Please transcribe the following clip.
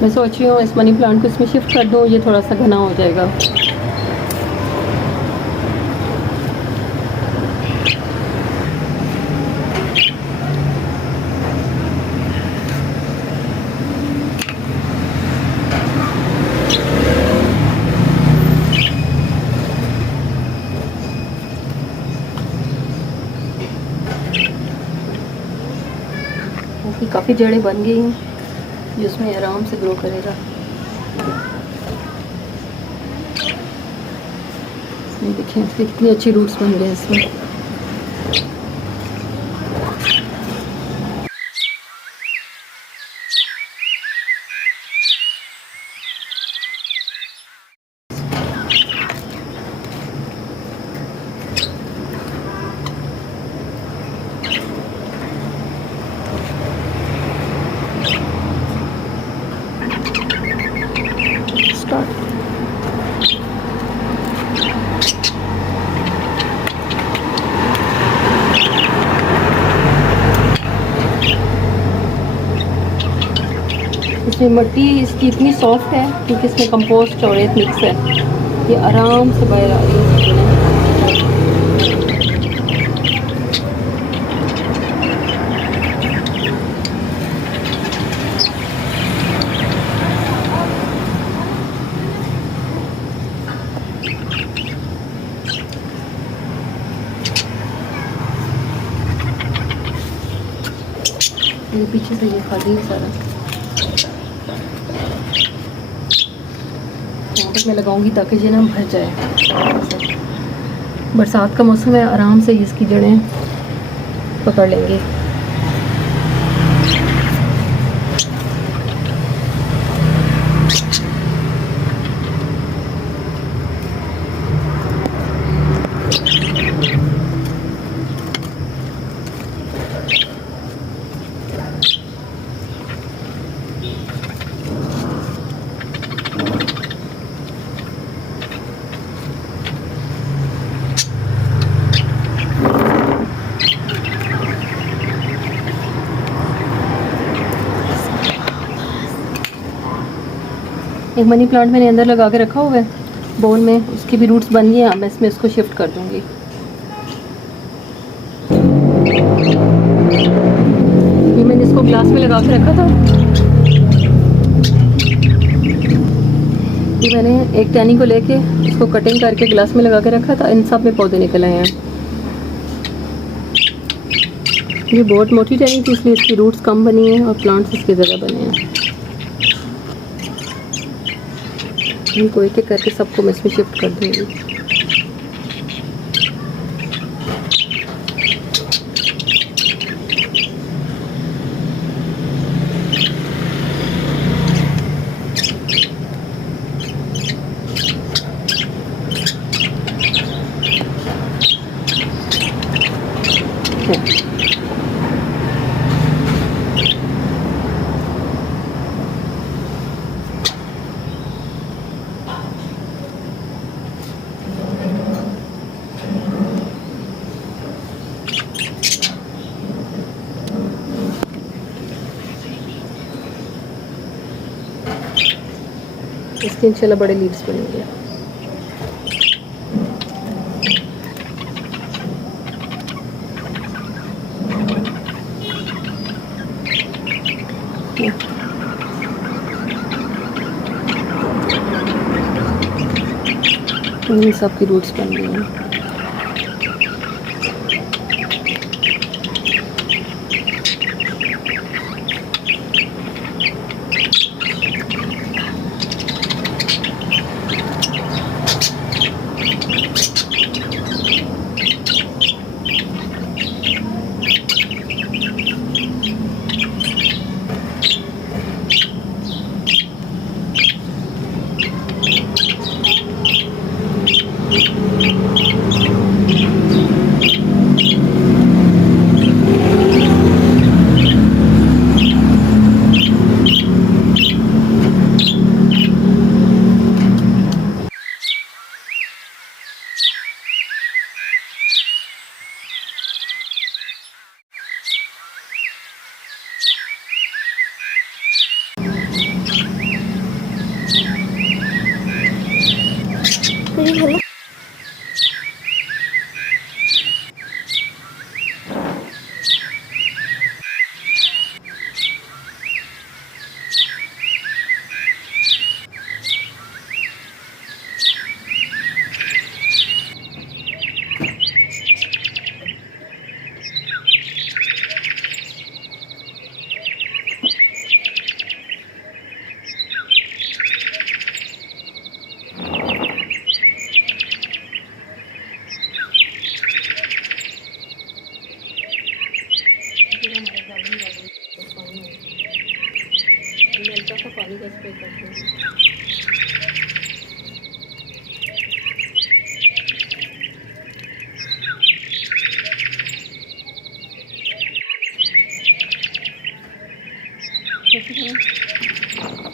मैं सोच रही हूँ इस मनी प्लांट को इसमें शिफ्ट कर दूँ, ये थोड़ा सा घना हो जाएगा। काफ़ी जड़ें बन गई हैं जिसमें आराम से ग्रो करेगा। देखिए कितनी अच्छी रूट्स बन गए इसमें। इसमें मिट्टी इसकी इतनी सॉफ्ट है क्योंकि इसमें कंपोस्ट और रेत मिक्स है, ये आराम से बाहर आ रही है। ये पीछे से ये खाली है सारा, यहाँ पर मैं लगाऊंगी ताकि ये ना भर जाए। बरसात का मौसम है, आराम से इसकी जड़ें पकड़ लेंगी। एक मनी प्लांट मैंने अंदर लगा के रखा हुआ है बोल में, उसकी भी रूट्स बन गई हैं। मैं इसमें इसको शिफ्ट कर दूंगी। ये मैंने इसको ग्लास में लगा के रखा था, ये मैंने एक टहनी को लेके इसको कटिंग करके ग्लास में लगा के रखा था। इन सब में पौधे निकल आए हैं। ये बहुत मोटी टहनी थी इसलिए इसकी रूट्स कम बनी हैं और प्लांट्स इसके ज़्यादा बने हैं। इनको एक एक करके सबको मैं इसमें शिफ्ट कर दूँगी। इसके इंशाल्लाह बड़े लीव्स बनेंगे। इन सब की रूट्स बन गई हैं। हेलो फिर हमारे गार्डन पानी है, मैं हल्का सा पानी का स्प्रे कर दूँगी। कैसे करें?